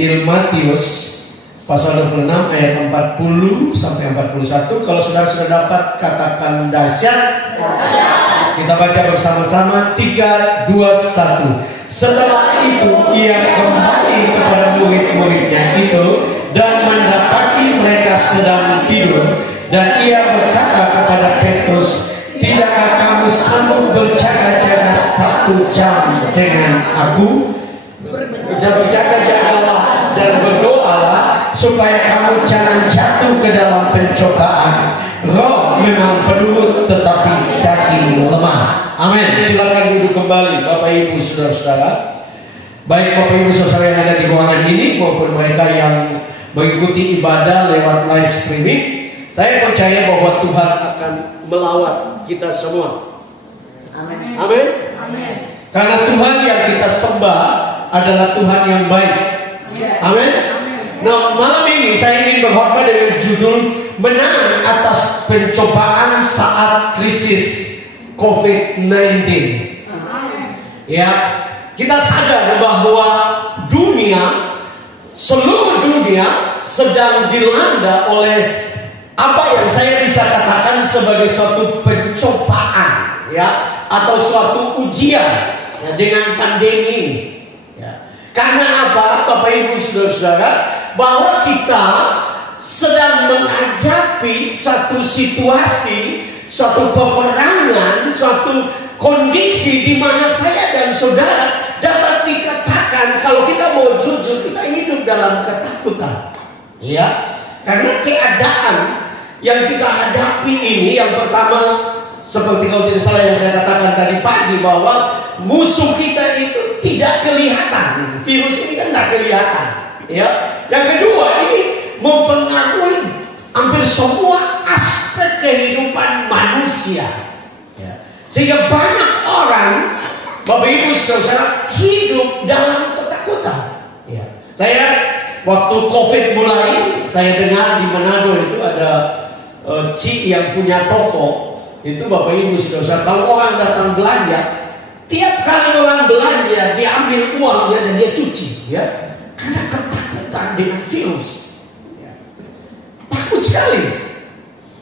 Injil Matius pasal 26 ayat 40 sampai 41. Kalau saudara sudah dapat, katakan dahsyat. Kita baca bersama-sama 3, 2, 1. Setelah itu ia kembali kepada murid-muridnya itu dan mendapati mereka sedang tidur, dan ia berkata kepada Petrus, tidakkah kamu sanggup berjaga-jaga 1 jam dengan aku? Berjaga-jagalah dan berdoalah supaya kamu jangan jatuh ke dalam pencobaan. Roh memang penurut tetapi daging lemah. Amin. Silakan duduk kembali Bapak Ibu saudara-saudara. Baik Bapak Ibu saudara yang ada di ruangan ini maupun mereka yang mengikuti ibadah lewat live streaming, saya percaya bahwa Tuhan akan melawat kita semua. Amin. Amin. Amin. Karena Tuhan yang kita sembah adalah Tuhan yang baik. Amin. Nah, malam ini saya ingin berkhotbah dengan judul menang atas pencobaan saat krisis COVID-19. Ya, kita sadar bahwa seluruh dunia sedang dilanda oleh apa yang saya bisa katakan sebagai suatu pencobaan, ya, atau suatu ujian, ya, dengan pandemi ini. Ya. Karena apa, Bapak Ibu saudara-saudara, bahwa kita sedang menghadapi satu situasi, suatu peperangan, suatu kondisi di mana saya dan saudara dapat dikatakan, kalau kita mau jujur, kita hidup dalam ketakutan. Ya, karena keadaan yang kita hadapi ini, yang pertama, seperti kalau tidak salah yang saya katakan tadi pagi, bahwa musuh kita itu tidak kelihatan. Virus ini kan tidak kelihatan. Ya. Yang kedua, ini mempengaruhi hampir semua aspek kehidupan manusia. Ya. Sehingga banyak orang, Bapak Ibu saudara, hidup dalam ketakutan. Ya. Saya waktu COVID mulai, saya dengar di Manado itu ada Ci yang punya toko. Itu Bapak Ibu saudara, kalau orang datang belanja, tiap kali orang belanja diambil uangnya dan dia cuci, ya, karena ketakutan dengan virus. Ya. Takut sekali.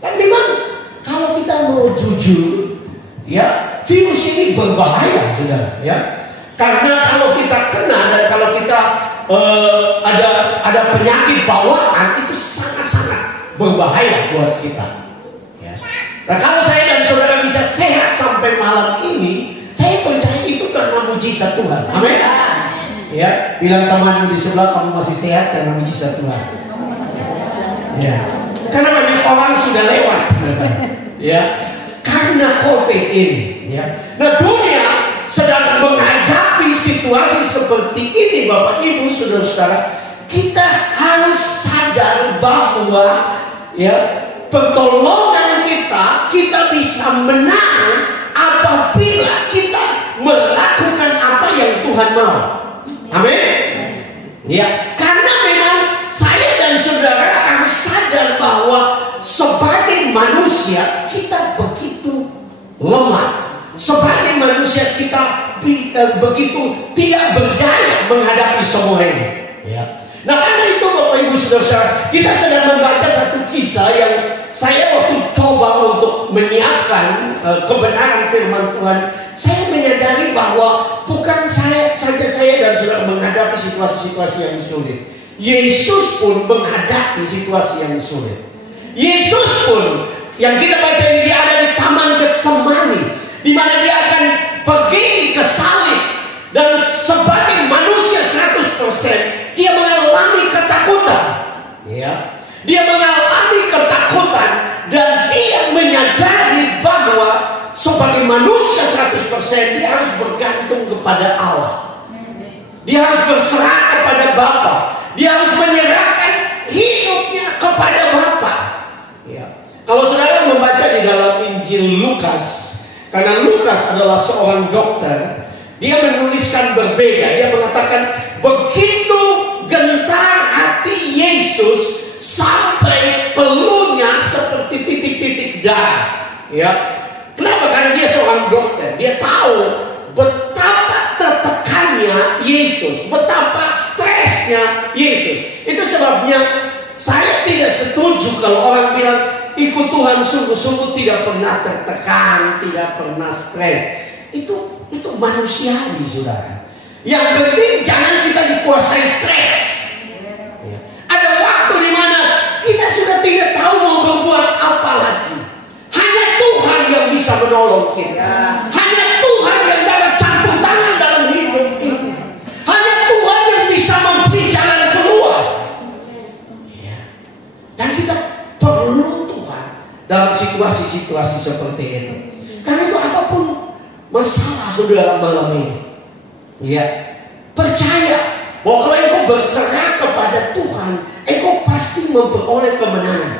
Dan memang kalau kita mau jujur, ya, virus ini berbahaya, saudara, ya. Karena kalau kita kena dan kalau kita ada penyakit bawaan, itu sangat-sangat berbahaya buat kita. Ya. Nah, kalau saya dan saudara bisa sehat sampai malam ini, saya percaya itu karena mujizat Tuhan. Amin. Ya, bilang temanmu di sebelah, kamu masih sehat karena mujizat Tuhan. Ya. Karena banyak orang sudah lewat. Ya, karena COVID ini. Ya. Nah, dunia sedang menghadapi situasi seperti ini, Bapak Ibu saudara-saudara. Kita harus sadar bahwa, ya, pertolongan kita bisa menang apabila kita melakukan apa yang Tuhan mau. Amin. Ya, karena memang saya dan saudara harus sadar bahwa sebagai manusia kita begitu lemah. Sebagai manusia kita begitu tidak berdaya menghadapi semua ini. Ya. Nah, karena itu Bapak Ibu saudara, kita sedang membaca satu kisah yang saya waktu coba untuk menyiapkan kebenaran firman Tuhan, saya menyadari bahwa bukan saja saya dan saudara menghadapi situasi-situasi yang sulit. Yesus pun menghadapi situasi yang sulit. Yesus pun yang kita baca ini, dia ada di Taman Getsemani, di mana dia akan pergi ke salib, dan sebagai manusia 100% dia mengalami ketakutan. Ya. Dia mengalami ketakutan dan dia menyadari bahwa sebagai manusia 100% dia harus bergantung kepada Allah. Dia harus berserah kepada Bapa. Dia harus menyerahkan hidupnya kepada Bapa. Ya. Kalau saudara membaca di dalam Injil Lukas, karena Lukas adalah seorang dokter, dia menuliskan berbeda. Dia mengatakan begitu gentar hati Yesus sampai pelunya seperti titik-titik darah. Ya. Kenapa? Karena dia seorang dokter. Dia tahu betapa tertekannya Yesus, betapa stres stresnya Yesus. Itu sebabnya saya tidak setuju kalau orang bilang ikut Tuhan sungguh-sungguh tidak pernah tertekan, tidak pernah stres. Itu manusiawi, saudara. Yang penting jangan kita dikuasai stres. Ada waktu di mana kita sudah tidak tahu mau berbuat apa lagi. Hanya Tuhan yang bisa menolong kita. Hanya Tuhan yang dapat campur tangan dalam hidup ini. Hanya Tuhan yang bisa memberi jalan keluar. Dan kita perlu Tuhan dalam situasi-situasi seperti itu. Karena itu apapun masalah saudara malam ini, ya, percaya bahwa kalau engkau berserah kepada Tuhan, engkau pasti memperoleh kemenangan.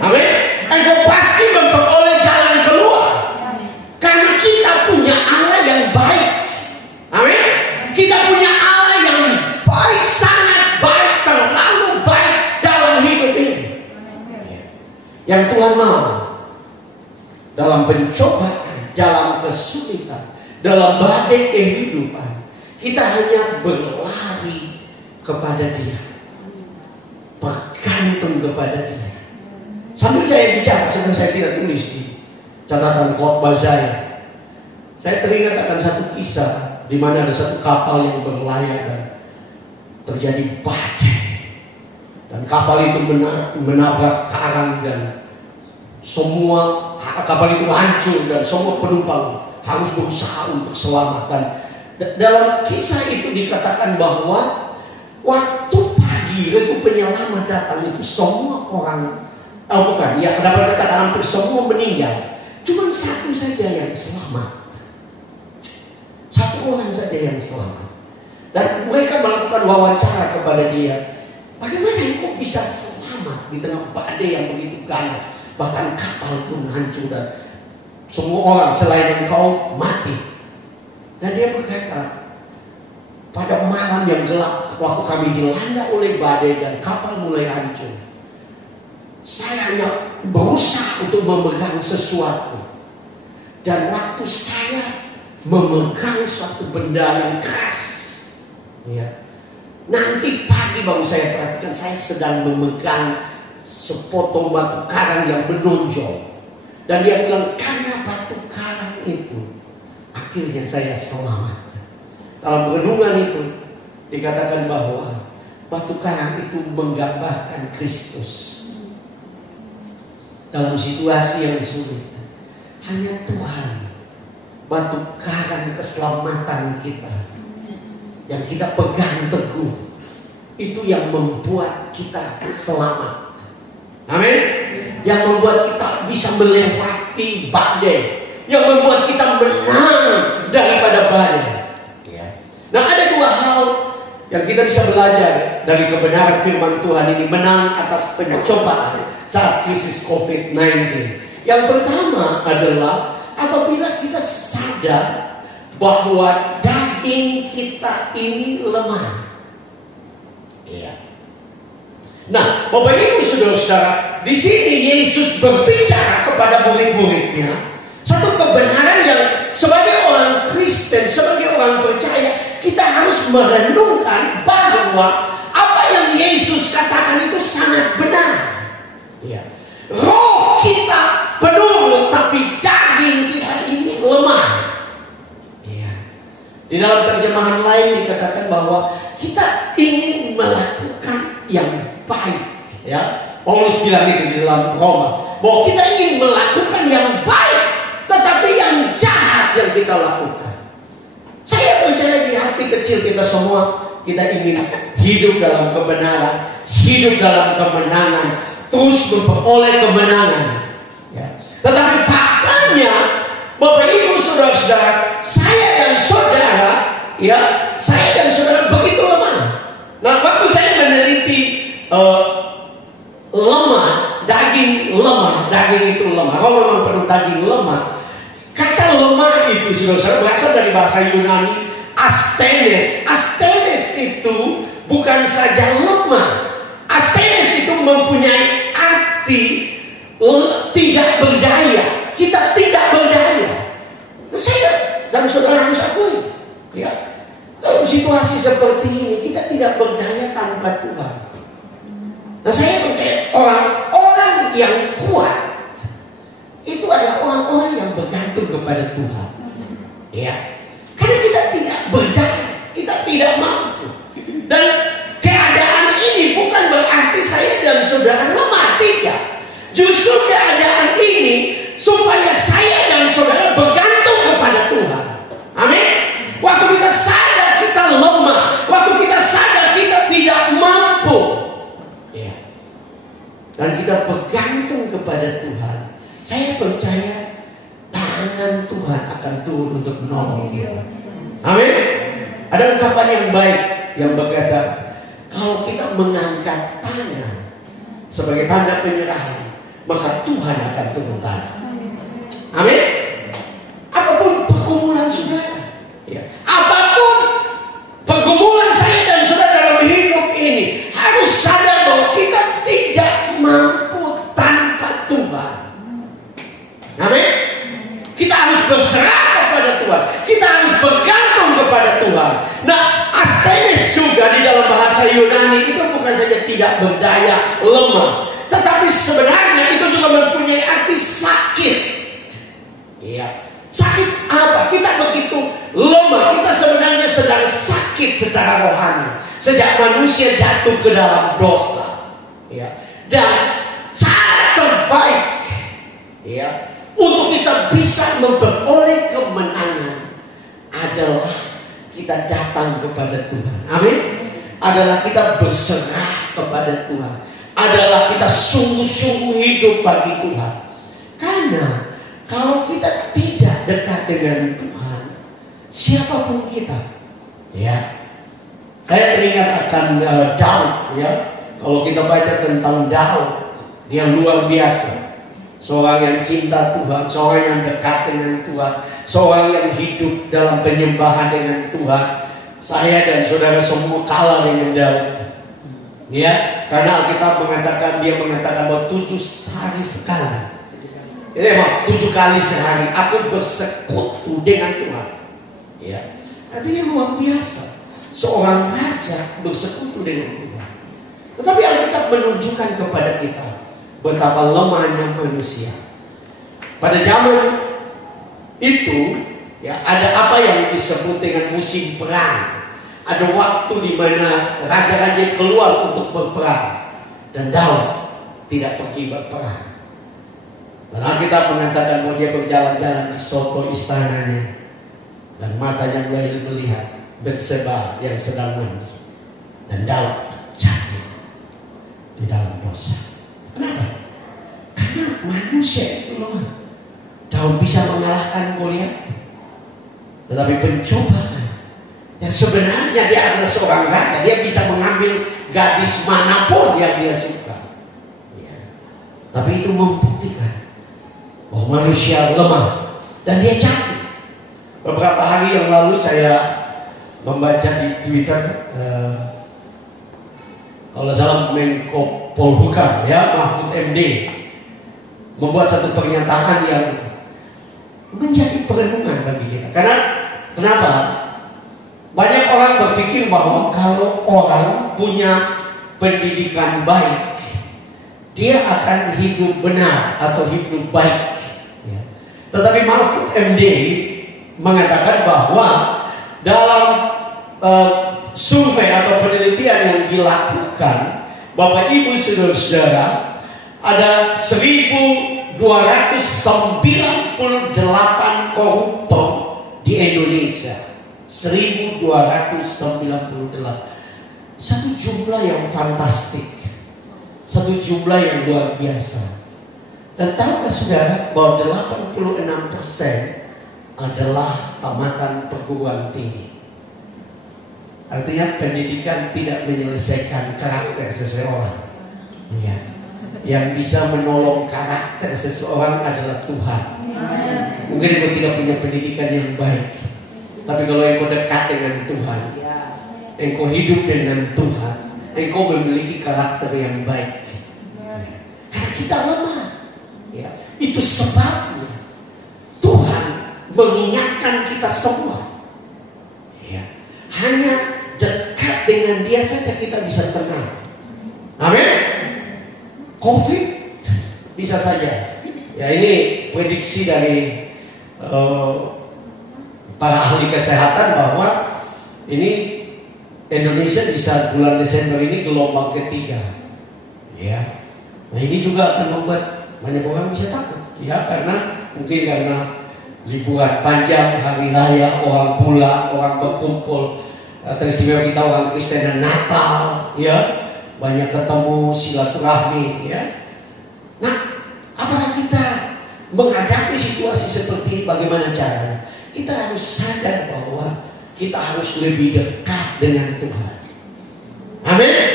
Amin. Engkau pasti memperoleh jalan keluar. Karena kita punya Allah yang baik. Amin. Kita punya Allah yang baik, sangat baik, terlalu baik dalam hidup ini. Yang Tuhan mau dalam pencobaan, dalam kesulitan, dalam badai kehidupan, kita hanya berlari kepada Dia, bergantung kepada Dia. Sambil saya bicara, sedang saya tidak tulis di catatan khotbah saya. Saya teringat akan satu kisah di mana ada satu kapal yang berlayar dan terjadi badai, dan kapal itu menabrak karang dan semua kapal itu hancur dan semua penumpang harus berusaha untuk selamat. Dan dalam kisah itu dikatakan bahwa waktu pagi itu penyelamat datang, itu semua orang, dapat katakan hampir semua meninggal. Cuma satu saja yang selamat. Satu orang saja yang selamat. Dan mereka melakukan wawancara kepada dia. Bagaimana engkau bisa selamat di tengah badai yang begitu ganas? Bahkan kapal pun hancur dan semua orang selain engkau mati. Dan dia berkata, pada malam yang gelap, waktu kami dilanda oleh badai dan kapal mulai hancur, saya hanya berusaha untuk memegang sesuatu. Dan waktu saya memegang suatu benda yang keras, ya, nanti pagi baru saya perhatikan saya sedang memegang sepotong batu karang yang menonjol. Dan dia bilang, karena batu karang itu akhirnya saya selamat. Dalam renungan itu dikatakan bahwa batu karang itu menggambarkan Kristus. Dalam situasi yang sulit, hanya Tuhan, batu karang keselamatan kita, yang kita pegang teguh, itu yang membuat kita selamat. Amin. Yang membuat kita bisa melewati badai, yang membuat kita menang daripada badai. Ya. Nah, ada dua hal yang kita bisa belajar dari kebenaran firman Tuhan ini, menang atas pencobaan saat krisis COVID-19. Yang pertama adalah apabila kita sadar bahwa daging kita ini lemah. Ya. Nah, Bapak Ibu saudara-saudara, di sini Yesus berbicara kepada murid-muridnya satu kebenaran yang sebagai orang Kristen, sebagai orang percaya, kita harus merenungkan bahwa apa yang Yesus katakan itu sangat benar. Ya. Roh kita penurut, tapi daging kita ini lemah. Ya. Di dalam terjemahan lain dikatakan bahwa kita ingin melakukan yang baik, ya. Paulus bilang itu di dalam Roma, bahwa kita ingin melakukan yang baik, tetapi yang jahat yang kita lakukan. Saya percaya di hati kecil kita semua, kita ingin hidup dalam kebenaran, hidup dalam kemenangan, terus memperoleh kemenangan, ya. Tetapi faktanya, Bapak Ibu saudara-saudara, saya dan saudara, ya, saya dan saudara begitu lemah. Nah, waktu saya meneliti lemah, daging lemah, daging itu lemah. Kalau memang penuh daging lemah, kata lemah itu saudara berasal dari bahasa Yunani asthenes. Asthenes itu bukan saja lemah. Asthenes itu mempunyai arti tidak berdaya. Kita tidak berdaya. Saya dan saudara harus akui, ya. Dalam situasi seperti ini kita tidak berdaya tanpa Tuhan. Nah, saya percaya orang-orang yang kuat itu adalah orang-orang yang bergantung kepada Tuhan. Ya, karena kita tidak berdaya, kita tidak mampu. Dan keadaan ini bukan berarti saya dan saudara lemah, tidak. Justru keadaan ini supaya saya dan saudara bergantung kepada Tuhan. Amin. Waktu kita sadar kita lemah, waktu kita sadar kita tidak mampu, ya, dan kita bergantung kepada Tuhan, saya percaya tangan Tuhan akan turun untuk menolong kita. Amin. Ada ungkapan yang baik yang berkata, kalau kita mengangkat tangan sebagai tanda penyerahan, maka Tuhan akan turun tangan. Amin. Apapun pergumulan saudara, ya, apapun pergumulan saya dan saudara dalam hidup ini, harus sadar bahwa kita tidak mampu tanpa Tuhan. Amin. Kita harus berserah kepada Tuhan, kita harus bergantung kepada Tuhan. Nah, asthenes juga di dalam bahasa Yunani itu bukan saja tidak berdaya, lemah, tetapi sebenarnya itu juga mempunyai arti sakit. Iya. Sakit apa? Kita begitu lemah, kita sebenarnya sedang sakit secara rohani sejak manusia jatuh ke dalam dosa. Ya. Dan cara terbaik, ya, untuk kita bisa memperoleh kemenangan adalah kita datang kepada Tuhan. Amin. Adalah kita berserah kepada Tuhan. Adalah kita sungguh-sungguh hidup bagi Tuhan. Karena kalau kita tidak dekat dengan Tuhan, siapapun kita, ya, saya teringat akan Daud, ya. Kalau kita baca tentang Daud, dia luar biasa. Seorang yang cinta Tuhan, seorang yang dekat dengan Tuhan, seorang yang hidup dalam penyembahan dengan Tuhan. Saya dan saudara semua kalah dengan Daud, ya, karena Alkitab mengatakan, dia mengatakan bahwa 7 hari sekali, 7 kali sehari aku bersekutu dengan Tuhan. Ya, artinya luar biasa. Seorang raja bersekutu dengan Tuhan. Tetapi Alkitab menunjukkan kepada kita betapa lemahnya manusia. Pada zaman itu, ya, ada apa yang disebut dengan musim perang. Ada waktu di mana raja-raja keluar untuk berperang, dan Daud tidak pergi berperang. Dan Alkitab mengatakan bahwa dia berjalan-jalan di soto istananya, dan matanya mulai melihat Batseba yang sedang mandi, dan Daud jatuh di dalam dosa. Kenapa? Karena manusia itu lemah. Daud bisa mengalahkan Goliat, tetapi pencobaan yang sebenarnya dia adalah seorang raja, dia bisa mengambil gadis manapun yang dia suka, ya. Tapi itu membuktikan bahwa manusia lemah dan dia jatuh. Beberapa hari yang lalu saya membaca di Twitter, kalau salah Menko Polhukam, ya, Mahfud MD, membuat satu pernyataan yang menjadi perenungan bagi kita. Karena kenapa? Banyak orang berpikir bahwa kalau orang punya pendidikan baik, dia akan hidup benar atau hidup baik, ya. Tetapi Mahfud MD mengatakan bahwa dalam survei atau penelitian yang dilakukan, Bapak Ibu saudara-saudara, ada 1298 koruptor di Indonesia. 1298. Satu jumlah yang fantastik, satu jumlah yang luar biasa. Dan tahukah saudara bahwa 86% adalah tamatan perguruan tinggi. Artinya pendidikan tidak menyelesaikan karakter seseorang, ya. Yang bisa menolong karakter seseorang adalah Tuhan. Mungkin engkau tidak punya pendidikan yang baik, tapi kalau engkau dekat dengan Tuhan, engkau hidup dengan Tuhan, engkau memiliki karakter yang baik. Karena kita lemah, ya. Itu sebabnya Tuhan mengingatkan kita semua, ya, hanya dekat dengan Dia saja kita bisa tenang. Amin. COVID bisa saja. Ya, ini prediksi dari para ahli kesehatan bahwa ini Indonesia bisa bulan Desember ini gelombang ketiga. Ya. Nah, ini juga akan membuat banyak orang bisa takut. Ya, mungkin karena liburan panjang, hari raya, orang pulang, orang berkumpul. Teristimewa kita orang Kristen dan Natal, ya, banyak ketemu, silaturahmi, ya. Nah, apakah kita menghadapi situasi seperti ini? Bagaimana caranya? Kita harus sadar bahwa kita harus lebih dekat dengan Tuhan. Amin.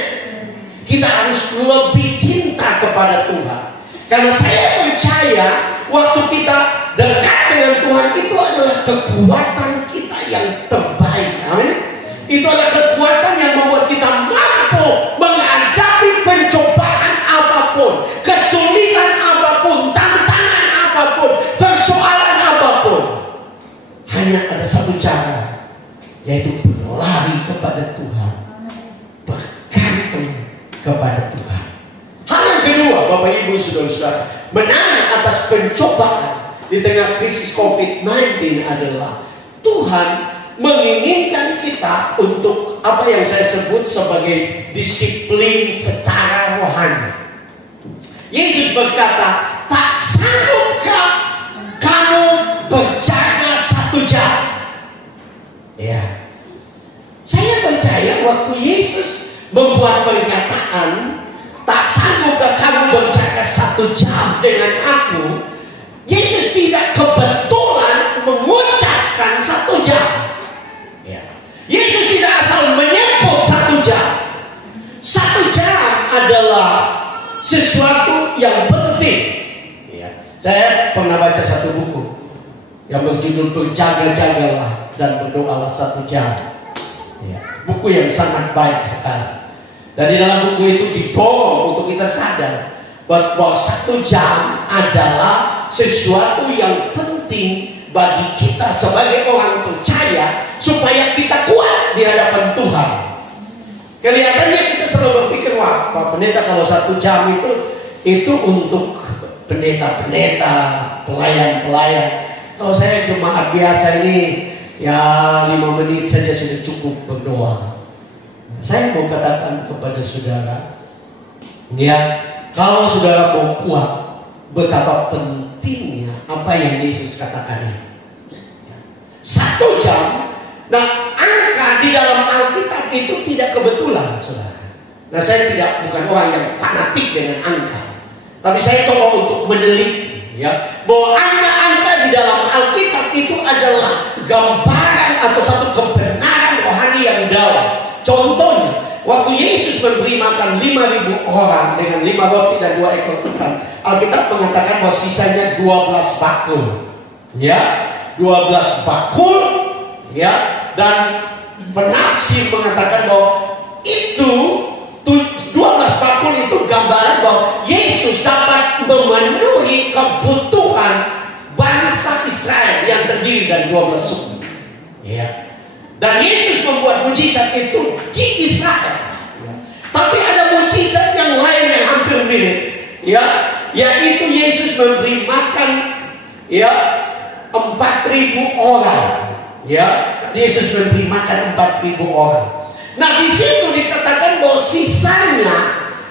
Kita harus lebih cinta kepada Tuhan. Karena saya percaya waktu kita dekat dengan Tuhan itu adalah kekuatan kita yang terbaik. Amin. Itu adalah kekuatan yang membuat kita mampu menghadapi pencobaan apapun, kesulitan apapun, tantangan apapun, persoalan apapun. Hanya ada satu cara, yaitu berlari kepada Tuhan, bergantung kepada Tuhan. Hal yang kedua, Bapak Ibu Saudara-saudara, menang atas pencobaan di tengah krisis COVID-19 adalah Tuhan menginginkan kita untuk apa yang saya sebut sebagai disiplin secara rohani. Yesus berkata, tak sanggupkah kamu berjaga 1 jam? Ya, saya percaya waktu Yesus membuat pernyataan, tak sanggupkah kamu berjaga 1 jam dengan aku, Yesus tidak kebetulan mengucapkan 1 jam. Ya. Yesus tidak asal menyebut 1 jam. 1 jam adalah sesuatu yang penting. Ya. Saya pernah baca satu buku yang berjudul Berjaga-jagalah dan berdoalah 1 jam. Ya. Buku yang sangat baik sekali. Dan di dalam buku itu didorong untuk kita sadar bahwa 1 jam adalah sesuatu yang penting bagi kita sebagai orang percaya supaya kita kuat di hadapan Tuhan. Kelihatannya kita selalu berpikir, wah, Pak Pendeta, kalau 1 jam itu untuk pendeta-pendeta, pelayan-pelayan. Kalau saya jemaat biasa ini, ya 5 menit saja sudah cukup berdoa. Saya mau katakan kepada saudara, ya, kalau saudara mau kuat, betapa pentingnya apa yang Yesus katakan ini. 1 jam. Nah, angka di dalam Alkitab itu tidak kebetulan, saudara. Nah, saya bukan orang yang fanatik dengan angka, tapi saya coba untuk meneliti, ya, bahwa angka-angka di dalam Alkitab itu adalah gambaran atau satu kebenaran rohani yang dalam. Contohnya, waktu Yesus memberi makan 5.000 orang dengan 5 roti dan 2 ekor ikan, Alkitab mengatakan bahwa sisanya 12 bakul. Ya, 12 bakul, ya, dan penafsir mengatakan bahwa itu 12 bakul itu gambaran bahwa Yesus dapat memenuhi kebutuhan bangsa Israel yang terdiri dari 12 suku. Ya. Dan Yesus membuat mujizat itu di Israel. Ya. Tapi ada mujizat yang lain yang hampir mirip, ya, yaitu Yesus memberi makan, ya, 4.000 orang. Ya, Yesus memberi makan 4.000 orang. Nah, di situ dikatakan bahwa sisanya,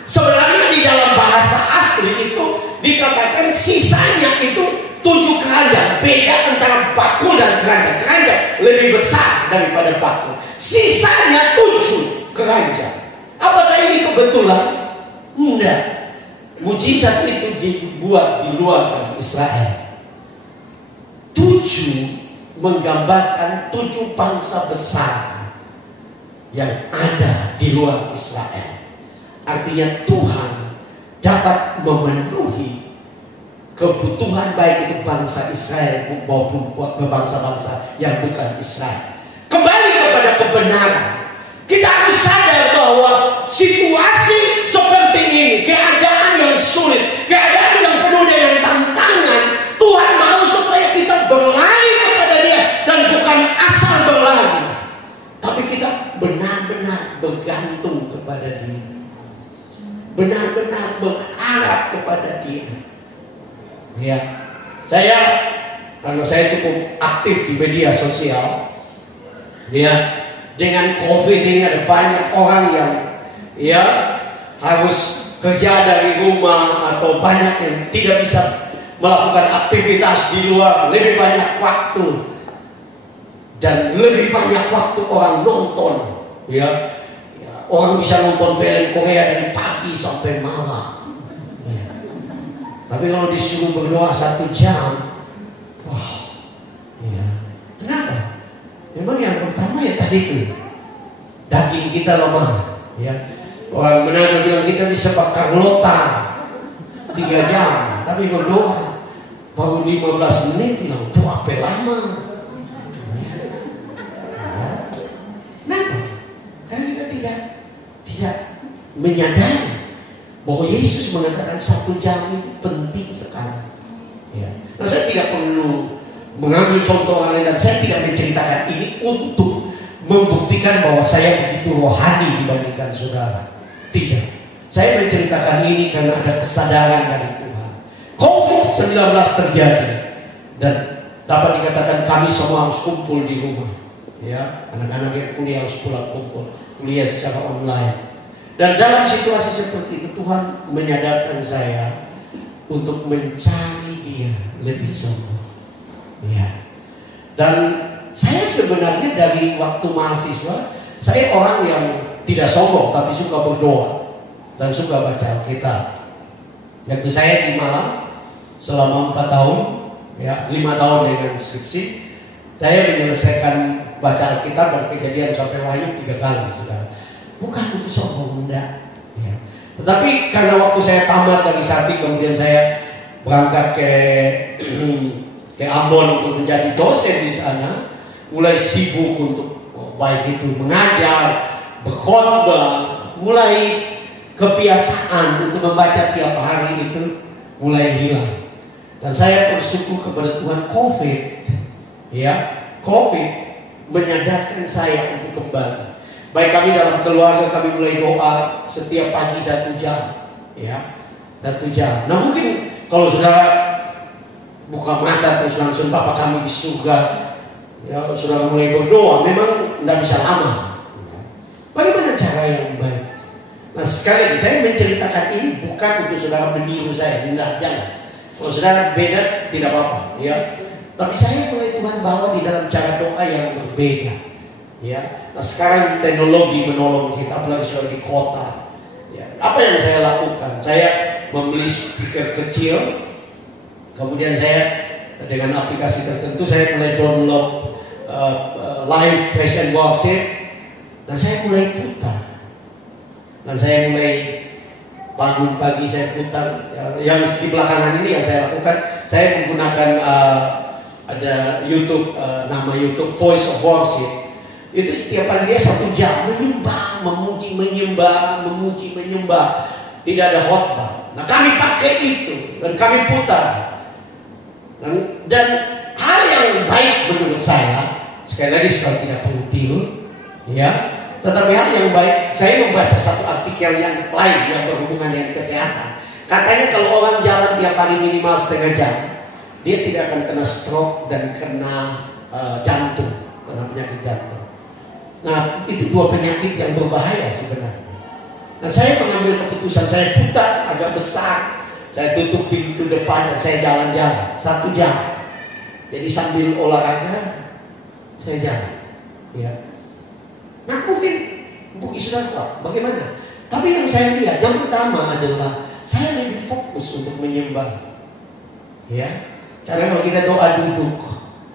sebenarnya di dalam bahasa asli itu dikatakan sisanya itu 7 keranjang. Beda antara bakul dan keranjang. Keranjang lebih besar daripada bakul. Sisanya 7 keranjang. Apakah ini kebetulan? Enggak. Mujizat itu dibuat di luar dari Israel. 7 menggambarkan 7 bangsa besar yang ada di luar Israel. Artinya Tuhan dapat memenuhi kebutuhan baik itu bangsa Israel maupun bangsa-bangsa yang bukan Israel. Kembali kepada kebenaran, kita harus sadar bahwa situasi seperti ini, keadaan yang sulit, keadaan yang penuh dengan tantangan, Tuhan mau supaya kita berlari kepada Dia, dan bukan asal berlari, tapi kita bergantung kepada Dia, benar-benar berharap kepada Dia. Ya, karena saya cukup aktif di media sosial, ya, dengan COVID ini ada banyak orang yang ya harus kerja dari rumah, atau banyak yang tidak bisa melakukan aktivitas di luar, lebih banyak waktu dan lebih banyak waktu orang nonton, ya. Orang bisa nonton film Korea dari pagi sampai malam, ya. Tapi kalau disuruh berdoa 1 jam, wah, ya. Kenapa? Memang yang pertama ya tadi itu, daging kita lemah, ya. Orang Manado bilang kita bisa bakar lota 3 jam, tapi berdoa baru 15 menit, bilang tuh apa lama. Kenapa? Karena kita tidak menyadari bahwa Yesus mengatakan 1 jam itu penting sekali. Ya. Nah, saya tidak perlu mengambil contoh orang lain, dan saya tidak menceritakan ini untuk membuktikan bahwa saya begitu rohani dibandingkan saudara. Tidak. Saya menceritakan ini karena ada kesadaran dari Tuhan. COVID-19 terjadi dan dapat dikatakan kami semua harus kumpul di rumah. Ya, anak-anak yang kuliah harus pulang kumpul, kuliah secara online. Dan dalam situasi seperti itu Tuhan menyadarkan saya untuk mencari Dia lebih sungguh. Ya. Dan saya sebenarnya dari waktu mahasiswa, saya orang yang tidak sombong tapi suka berdoa dan suka baca Alkitab. Waktu saya di Malang selama 4 tahun, ya 5 tahun dengan skripsi, saya menyelesaikan baca Alkitab dari Kejadian sampai Wahyu 3 kali, saudara. Bukan untuk sombong, enggak. Ya. Tetapi karena waktu saya tamat dari Sati, kemudian saya berangkat ke Ambon untuk menjadi dosen di sana, mulai sibuk untuk baik itu mengajar, berkhotbah, mulai kebiasaan untuk membaca tiap hari itu mulai hilang. Dan saya bersyukur kepada Tuhan, COVID menyadarkan saya untuk kembali. Baik kami dalam keluarga, kami mulai doa setiap pagi 1 jam, ya, 1 jam. Nah mungkin kalau saudara buka mata terus langsung Bapak kami di surga, ya, saudara mulai berdoa, memang tidak bisa lama. Bagaimana cara yang baik? Nah sekali lagi saya menceritakan ini bukan untuk saudara meniru saya, tidak, jangan. Kalau saudara beda tidak apa-apa, ya. Tapi saya mulai Tuhan bawa di dalam cara doa yang berbeda, ya. Nah sekarang teknologi menolong kita, apalagi sudah di kota. Ya. Apa yang saya lakukan? Saya membeli speaker kecil, kemudian saya dengan aplikasi tertentu saya mulai download live praise and worship, dan saya mulai putar. Dan saya mulai bangun pagi saya putar. Yang di belakangan ini yang saya lakukan, saya menggunakan ada YouTube, nama YouTube Voice of Worship. Itu setiap pagi dia 1 jam menyembah, memuji, menyembah. Tidak ada khotbah. Nah kami pakai itu dan kami putar. Dan hal yang baik menurut saya, sekali lagi supaya tidak perlu tiru, ya. Tetapi hal yang baik, saya membaca satu artikel yang lain yang berhubungan dengan kesehatan. Katanya kalau orang jalan tiap hari minimal setengah jam, dia tidak akan kena stroke dan kena jantung, kena penyakit jantung. Nah itu 2 penyakit yang berbahaya sebenarnya. Nah saya mengambil keputusan, saya putar agak besar, saya tutup pintu depan dan saya jalan-jalan 1 jam. Jadi sambil olahraga saya jalan, ya. Nah mungkin sudah tahu bagaimana. Tapi yang saya lihat, yang pertama adalah saya lebih fokus untuk menyembah, ya. Karena kalau kita doa duduk,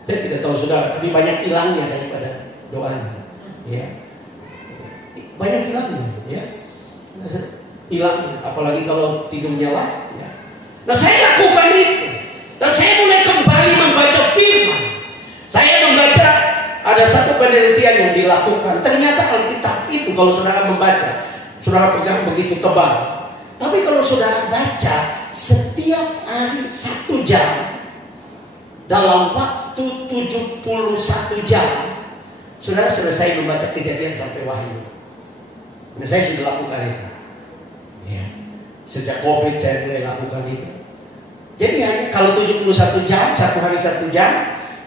saya tidak tahu saudara, tapi banyak hilangnya daripada doanya, ya. Banyak hilangnya, ya. Hilang, apalagi kalau tidurnya lah, ya. Nah saya lakukan itu, dan saya mulai kembali membaca firman. Saya membaca. Ada satu penelitian yang dilakukan. Ternyata Alkitab itu kalau saudara membaca, saudara pegang begitu tebal. Tapi kalau saudara baca setiap hari 1 jam, dalam waktu 71 jam, saudara selesai membaca Kejadian sampai Wahyu. Nah, saya sudah lakukan itu. Ya. Sejak COVID saya mulai lakukan itu. Jadi hanya kalau 71 jam, 1 hari 1 jam,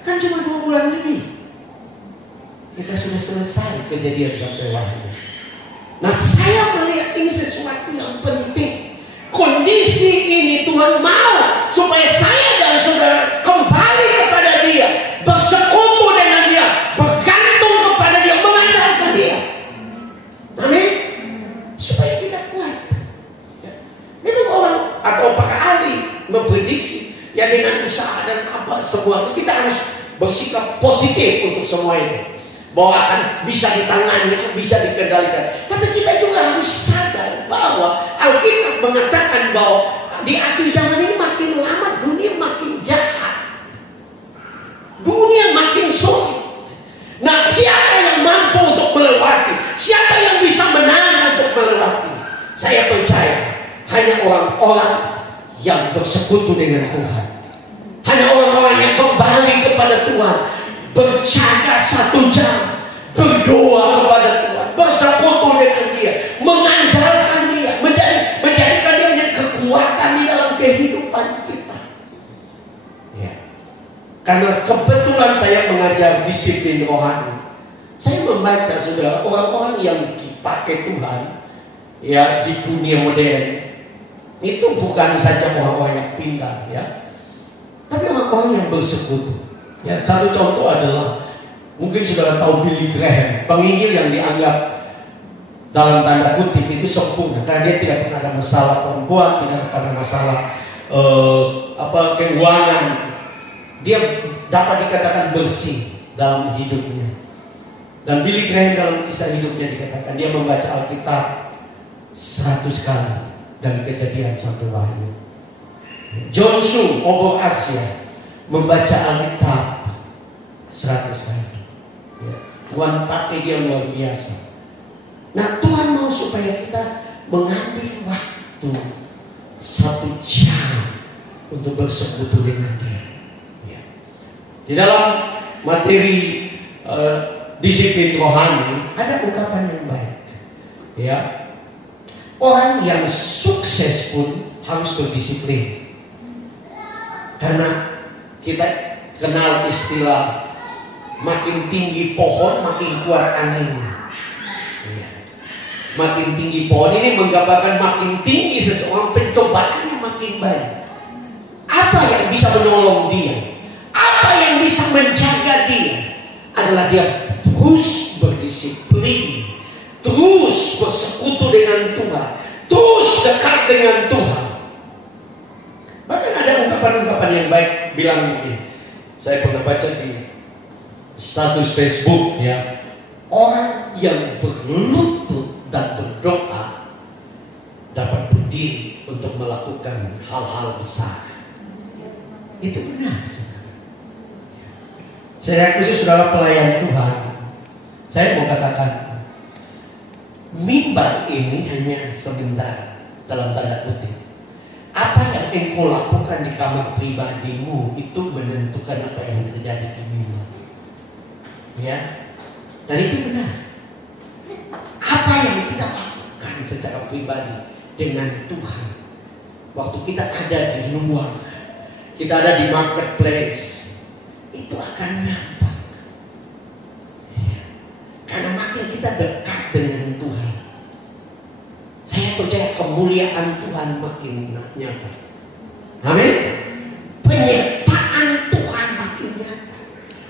kan cuma 2 bulan lebih. Kita sudah selesai kejadian sampai wahyu. Nah, saya melihat ini sesuatu yang penting. Kondisi ini Tuhan mau supaya saya dan saudara kembali kepada Dia, bersekutu dengan Dia, bergantung kepada Dia, mengandalkan Dia. Amin. Supaya kita kuat. Memang orang atau para ahli memprediksi ya dengan usaha dan apa semua itu kita harus bersikap positif untuk semua itu, bahwa akan bisa ditangani, bisa dikendalikan. Tapi kita juga harus sadar bahwa Alkitab mengatakan bahwa di akhir zaman ini makin lama dunia makin jahat, dunia makin sulit. Nah, siapa yang mampu untuk melewati? Siapa yang bisa menang untuk melewati? Saya percaya hanya orang-orang yang bersekutu dengan Tuhan, hanya orang-orang yang kembali kepada Tuhan, berjaga 1 jam, berdoa kepada Tuhan, bersekutu dengan Dia, mengandalkan Dia, menjadikan Dia menjadi kekuatan di dalam kehidupan kita. Ya. Karena kebetulan saya mengajar disiplin rohani, saya membaca saudara orang-orang yang dipakai Tuhan ya di dunia modern itu bukan saja orang-orang yang pintar ya, tapi orang-orang yang bersekutu. Ya, satu contoh adalah mungkin saudara tahu Billy Graham, penginjil yang dianggap dalam tanda kutip itu sempurna karena dia tidak pernah ada masalah perempuan, tidak pernah ada masalah keuangan. Dia dapat dikatakan bersih dalam hidupnya. Dan Billy Graham dalam kisah hidupnya dikatakan dia membaca Alkitab 100 kali dari Kejadian sampai Wahyu. John Sung, obor Asia, membaca Alkitab 100 kali. Ya. Tuhan pakai dia luar biasa. Nah, Tuhan mau supaya kita mengambil waktu 1 jam untuk bersekutu dengan Dia. Ya. Di dalam materi disiplin rohani ada ungkapan yang baik. Ya. Orang yang sukses pun harus berdisiplin. Karena kita kenal istilah makin tinggi pohon makin kuat anginnya. Makin tinggi pohon ini menggambarkan makin tinggi seseorang, pencobaannya makin banyak. Apa yang bisa menolong dia, apa yang bisa menjaga dia adalah dia terus berdisiplin, terus bersekutu dengan Tuhan, terus dekat dengan Tuhan. Bahkan ada ungkapan-ungkapan yang baik bilang begini. Saya pernah baca di status Facebook ya, orang yang berlutut dan berdoa dapat berdiri untuk melakukan hal-hal besar. Itu benar. Saya khusus saudara pelayan Tuhan, saya mau katakan mimbar ini hanya sebentar dalam tanda kutip. Apa yang engkau lakukan di kamar pribadimu itu menentukan apa yang terjadi di mimbar. Ya, dan itu benar. Apa yang kita lakukan secara pribadi dengan Tuhan, waktu kita ada di luar, kita ada di marketplace, itu akan nyampak. Ya. Karena makin kita dekat dengan Tuhan, saya percaya kemuliaan Tuhan makin nyata. Amin. Penyertaan Tuhan makin nyata.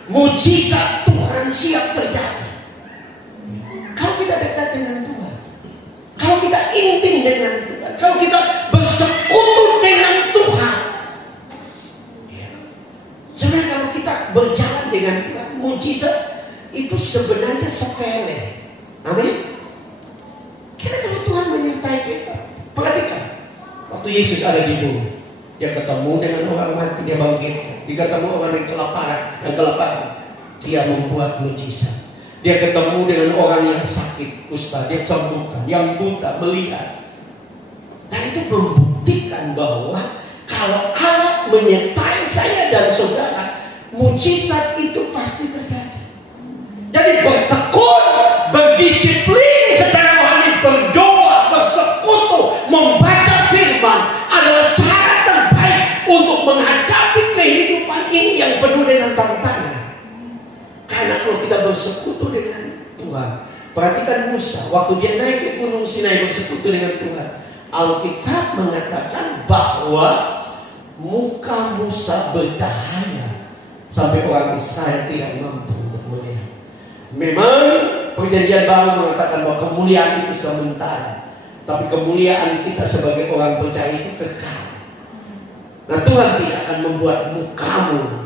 Mujizat Tuhan siap terjadi. Kalau kita dekat dengan Tuhan, kalau kita intim dengan Tuhan, kalau kita bersekutu dengan Tuhan, ya. Sebenarnya kalau kita berjalan dengan Tuhan, mujizat itu sebenarnya sepele. Amin. Karena kalau Tuhan menyertai kita, perhatikan, waktu Yesus ada di bumi, dia ketemu dengan orang mati, dia bangkit. Dia ketemu orang yang kelaparan, dia membuat mujizat. Dia ketemu dengan orang yang sakit kusta, dia sembuhkan. Yang buta melihat. Dan itu membuktikan bahwa kalau Allah menyertai saya dan saudara, mujizat itu pasti terjadi. Jadi bertekun, berdisiplin secara rohani, Musa waktu dia naik ke Gunung Sinai bersekutu dengan Tuhan. Alkitab mengatakan bahwa muka Musa bercahaya sampai orang Israel tidak mampu untuk melihat. Memang Perjanjian Baru mengatakan bahwa kemuliaan itu sementara, tapi kemuliaan kita sebagai orang percaya itu kekal. Nah, Tuhan tidak akan membuat mukamu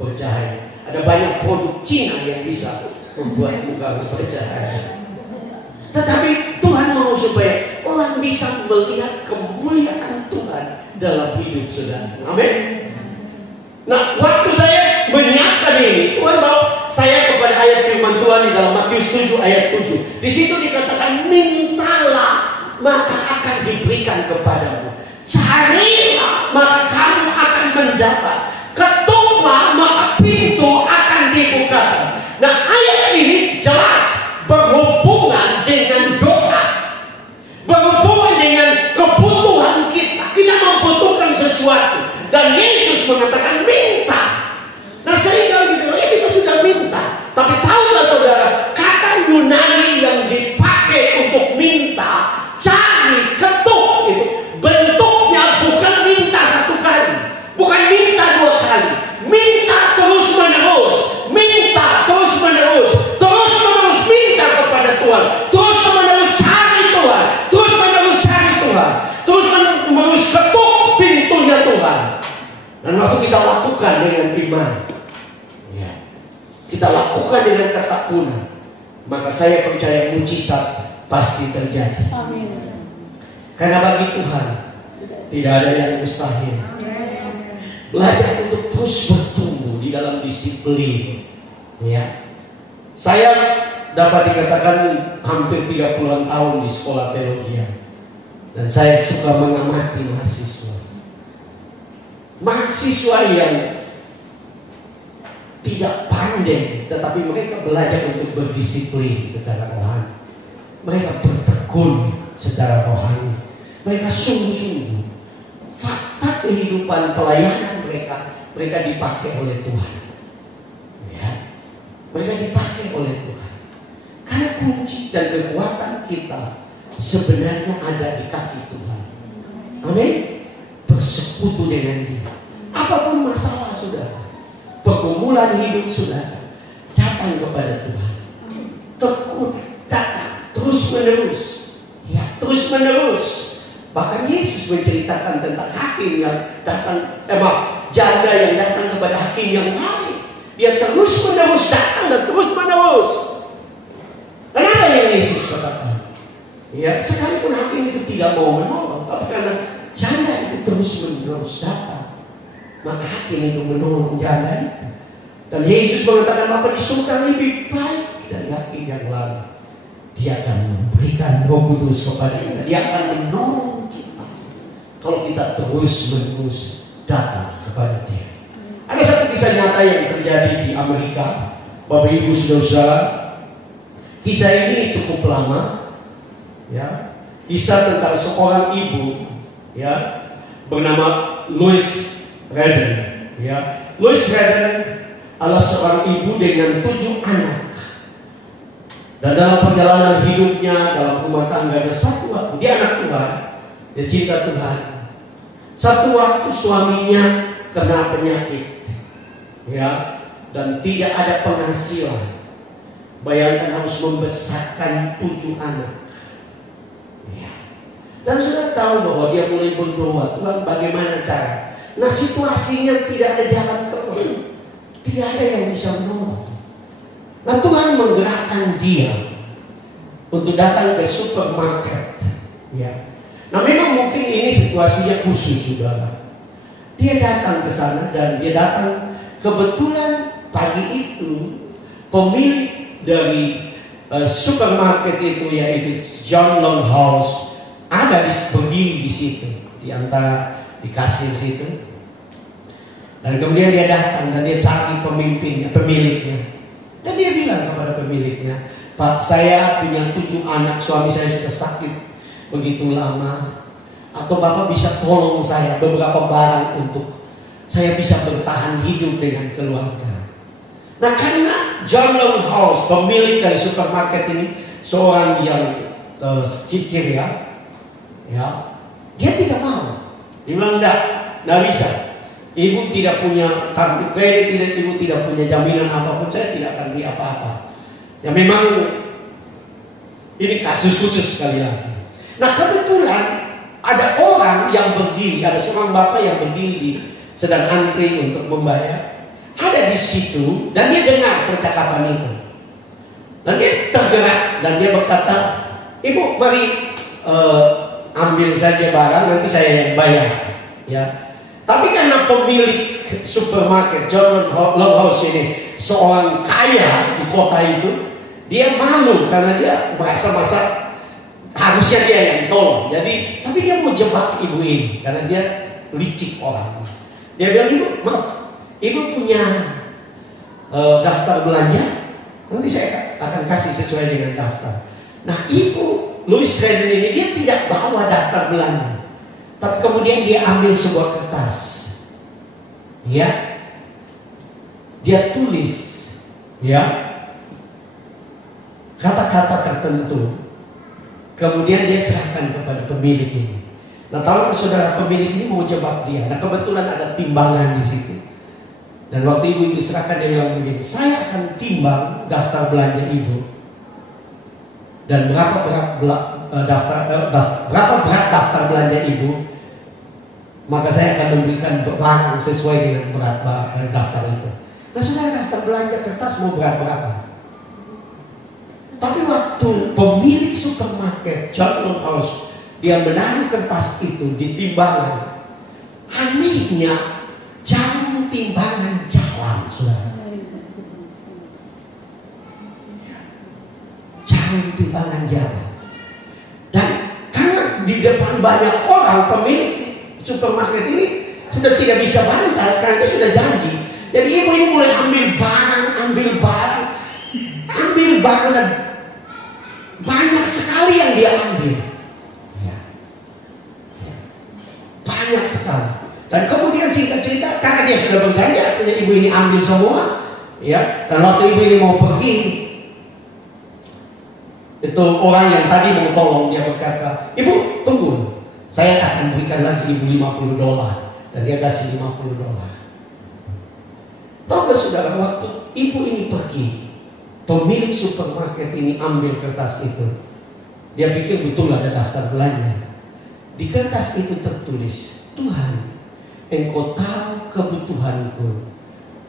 bercahaya. Ada banyak produk Cina yang bisa membuat mukamu bercahaya. Tetapi Tuhan mau supaya orang bisa melihat kemuliaan Tuhan dalam hidup saudara. Amin. Nah, waktu saya menyiapkan ini, Tuhan bawa saya kepada ayat firman Tuhan di dalam Matius 7 ayat 7. Di situ dikatakan, mintalah maka akan diberikan kepadamu. Carilah maka kamu akan mendapat. Ketuklah maka pintu akan dibukakan. Nah, ayat ini jelas berhubungan dengan doa, berhubungan dengan kebutuhan kita. Kita membutuhkan sesuatu dan Yesus mengatakan minta. Nah, seringkali kita sudah minta, tapi tahukah saudara, kata Yunani yang dipakai untuk minta, cari, ketuk, itu bentuknya bukan minta satu kali, bukan minta dua kali, minta terus menerus, minta terus menerus, terus menerus minta kepada Tuhan, terus menerus cari Tuhan, terus menerus cari Tuhan, terus menerus ketuk pintunya Tuhan. Dan waktu kita lakukan dengan iman, ya, kita lakukan dengan ketekunan, maka saya percaya mujizat pasti terjadi. Amin. Karena bagi Tuhan tidak ada yang mustahil. Belajar untuk terus bertumbuh di dalam disiplin. Ya, saya dapat dikatakan hampir 30-an tahun di sekolah teologi, dan saya suka mengamati mahasiswa yang tidak pandai, tetapi mereka belajar untuk berdisiplin secara rohani. Mereka bertekun secara rohani. Mereka sungguh-sungguh. Fakta kehidupan pelayanan mereka dipakai oleh Tuhan. Ya, mereka dipakai oleh Tuhan. Karena kunci dan kekuatan kita sebenarnya ada di kaki Tuhan. Amin. Bersekutu dengan Dia. Apapun masalah saudara, pergumulan hidup saudara, datang kepada Tuhan. Tekun, datang terus menerus. Ya, terus menerus. Bahkan Yesus menceritakan tentang hakim yang datang, janda yang datang kepada hakim yang lain. Dia terus menerus datang dan terus menerus. Kenapa yang Yesus katakan? Ya, sekalipun hakim itu tidak mau menolong, tapi karena janda itu terus menerus datang, maka hakim itu menolong janda itu. Dan Yesus mengatakan bahwa di surga lebih baik dari hakim yang lain. Dia akan memberikan Roh Kudus kepada kita. Dia akan menolong kita kalau kita terus menerus datang kepada Dia. Ada satu kisah nyata yang terjadi di Amerika, Bapak Ibu Saudara. Kisah ini cukup lama, ya. Kisah tentang seorang ibu, ya, bernama Lois Redden, ya. Lois Redden adalah seorang ibu dengan 7 anak. Dan dalam perjalanan hidupnya, dalam rumah tangganya, satu waktu dia anak Tuhan, dia cinta Tuhan. Satu waktu suaminya kena penyakit, ya, dan tidak ada penghasilan. Bayangkan harus membesarkan 7 anak. Ya. Dan sudah tahu bahwa dia mulai berdoa, Tuhan bagaimana cara? Nah, situasinya tidak ada jalan keluar, tidak ada yang bisa menolong. Nah, Tuhan menggerakkan dia untuk datang ke supermarket. Ya. Nah, memang mungkin ini situasinya khusus, saudara. Dia datang ke sana dan dia datang kebetulan pagi itu pemilik dari supermarket itu, yaitu John Longhouse, ada berdiri di situ di antara di kasir situ. Dan kemudian dia datang dan dia cari pemiliknya. Dan dia bilang kepada pemiliknya, Pak, saya punya 7 anak, suami saya sudah sakit begitu lama. Atau Bapak bisa tolong saya beberapa barang untuk saya bisa bertahan hidup dengan keluarga. Nah, karena John Longhouse, pemilik dari supermarket ini, seorang yang kikir ya, dia tidak mau. Dia bilang enggak bisa. Ibu tidak punya kartu kredit, ibu tidak punya jaminan apapun, saya tidak akan beli apa-apa. Ya memang ini kasus khusus sekali lagi. Nah kebetulan ada orang yang berdiri, ada seorang bapak yang berdiri sedang antri untuk membayar, ada di situ dan dia dengar percakapan itu. Dan dia tergerak dan dia berkata, ibu mari ambil saja barang, nanti saya yang bayar. Ya. Tapi karena pemilik supermarket John Longhouse ini seorang kaya di kota itu, dia malu karena dia merasa harusnya dia yang tolong. Jadi, tapi dia mau jebak ibu ini karena dia licik orang. Dia bilang, ibu maaf, ibu punya daftar belanja? Nanti saya akan kasih sesuai dengan daftar. Nah, ibu Louis Redden ini dia tidak bawa daftar belanja. Tapi kemudian dia ambil sebuah kertas, ya, dia tulis, ya, kata-kata tertentu, kemudian dia serahkan kepada pemilik ini. Nah, tahu saudara, pemilik ini mau jebak dia. Nah, kebetulan ada timbangan di situ. Dan waktu ibu itu serahkan, dia bilang begini, saya akan timbang daftar belanja ibu dan berapa berat daftar belanja ibu, maka saya akan memberikan barang sesuai dengan berat daftar itu. Nah, saudara, daftar belanja kertas mau berat berapa? Tapi waktu pemilik supermarket John Longhouse dia menaruh kertas itu di timbangan, anehnya jauh timbangan jalan, saudara. Jauh timbangan jalan. Dan karena di depan banyak orang, pemilik supermarket ini sudah tidak bisa bantah karena dia sudah janji. Jadi ibu ini mulai ambil barang dan banyak sekali yang dia ambil. Banyak sekali. Dan kemudian singkat cerita, karena dia sudah berjanji, akhirnya ibu ini ambil semua, ya. Dan waktu ibu ini mau pergi, itu orang yang tadi mau tolong, dia berkata, ibu tunggu, saya akan berikan lagi ibu $50. Dan dia kasih $50. Tahu gak saudara, waktu ibu ini pergi, pemilik supermarket ini ambil kertas itu. Dia pikir betul ada daftar belanja. Di kertas itu tertulis, Tuhan, Engkau tahu kebutuhanku,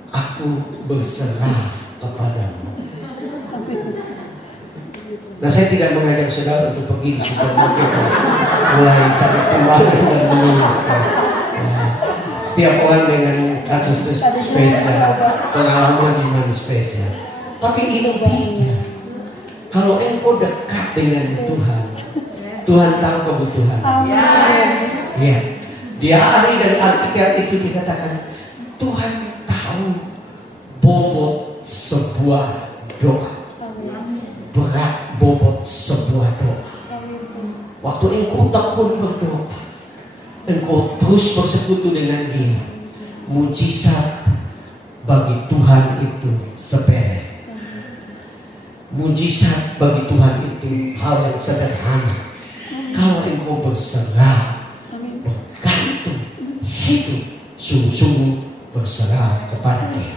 aku berserah kepadamu. Nah, saya tidak mengajak saudara untuk pergi di supermarket mulai cari timbangan dan menulis. Setiap orang dengan kasus spesial, pengalaman iman spesial. Tapi intinya, kalau engkau dekat dengan Tuhan, Tuhan tahu kebutuhan. Ya. Di akhir dari artikel itu dikatakan, Tuhan tahu bobot sebuah doa, berat bobot sebuah doa. Waktu engkau tekun berdoa, engkau terus bersekutu dengan Dia, mujizat bagi Tuhan itu sepele. Mujizat bagi Tuhan itu hal yang sederhana. Kalau engkau berserah, bergantung, hidup sungguh-sungguh berserah kepada Dia.